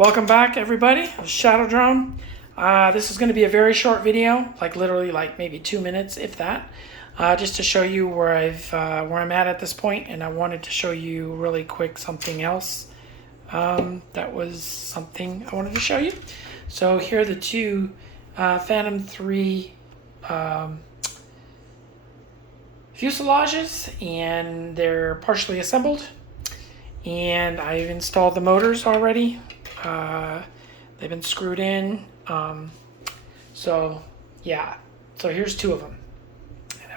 Welcome back, everybody. Shadow Drone. This is going to be a very short video, like literally like maybe 2 minutes, if that, just to show you where I'm at this point. And I wanted to show you really quick something else. That was something I wanted to show you. So here are the two Phantom 3 fuselages, and they're partially assembled. And I've installed the motors already. They've been screwed in. So yeah, so here's two of them.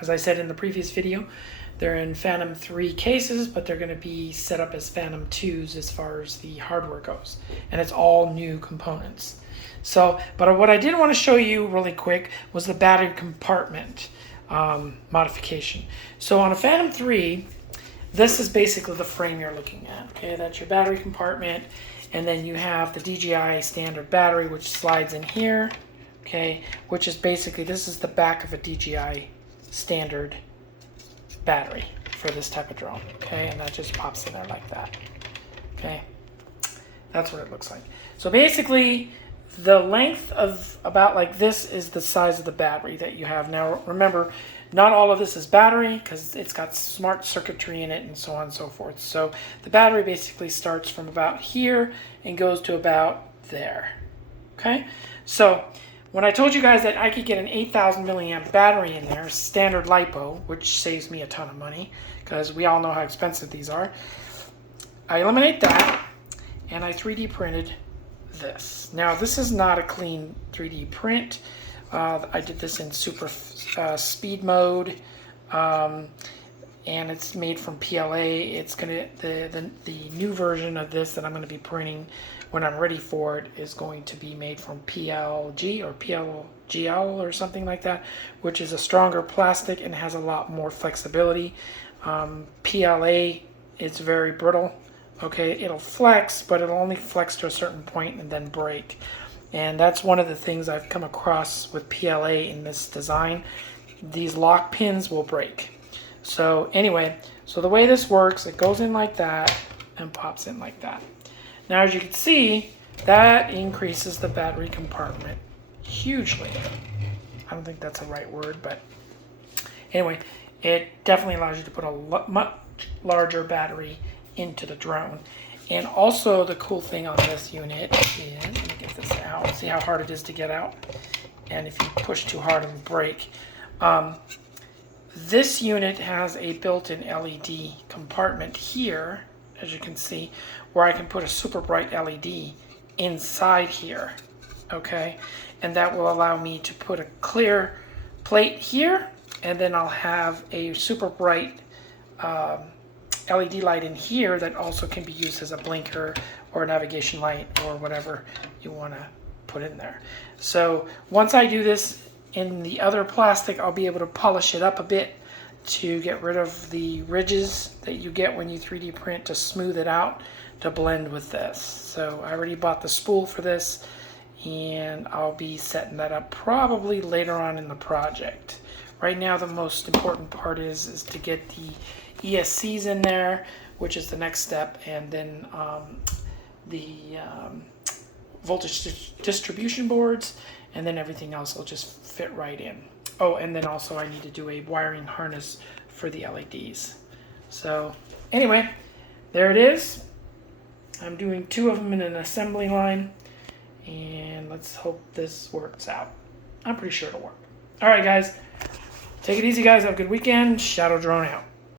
As I said in the previous video, they're in Phantom 3 cases, but they're going to be set up as Phantom 2s as far as the hardware goes. And it's all new components. So, but what I did want to show you really quick was the battery compartment modification. So on a Phantom 3, this is basically the frame you're looking at. Okay, that's your battery compartment. And then you have the DJI standard battery, which slides in here, okay, which is basically, this is the back of a DJI standard battery for this type of drone, okay, and that just pops in there like that, okay. That's what it looks like. So basically, the length of about like this is the size of the battery that you have. Now, remember, not all of this is battery because it's got smart circuitry in it and so on and so forth. So the battery basically starts from about here and goes to about there. Okay? So when I told you guys that I could get an 8,000 milliamp battery in there, standard LiPo, which saves me a ton of money because we all know how expensive these are, I eliminate that and I 3D printed this. Now, this is not a clean 3D print. I did this in super speed mode, and it's made from PLA. It's gonna the new version of this that I'm gonna be printing when I'm ready for it is going to be made from PLG or PLGL or something like that, which is a stronger plastic and has a lot more flexibility. PLA is very brittle. Okay, it'll flex, but it'll only flex to a certain point and then break. And that's one of the things I've come across with PLA in this design. These lock pins will break. So anyway, so the way this works, it goes in like that and pops in like that. Now, as you can see, that increases the battery compartment hugely. I don't think that's the right word, but anyway, it definitely allows you to put a much larger battery into the drone. And also the cool thing on this unit is, let me get this out, see how hard it is to get out, and if you push too hard it'll break. This unit has a built-in LED compartment here, as you can see, where I can put a super bright LED inside here, okay, and that will allow me to put a clear plate here, and then I'll have a super bright LED light in here that also can be used as a blinker or a navigation light or whatever you want to put in there. So once I do this in the other plastic, I'll be able to polish it up a bit to get rid of the ridges that you get when you 3D print, to smooth it out to blend with this. So I already bought the spool for this, and I'll be setting that up probably later on in the project. Right now, the most important part is to get the ESCs in there, which is the next step, and then the voltage distribution boards, and then everything else will just fit right in. Oh, and then also I need to do a wiring harness for the LEDs. So anyway, there it is. I'm doing two of them in an assembly line, and let's hope this works out. I'm pretty sure it'll work. All right, guys. Take it easy, guys. Have a good weekend. Shadow Drone out.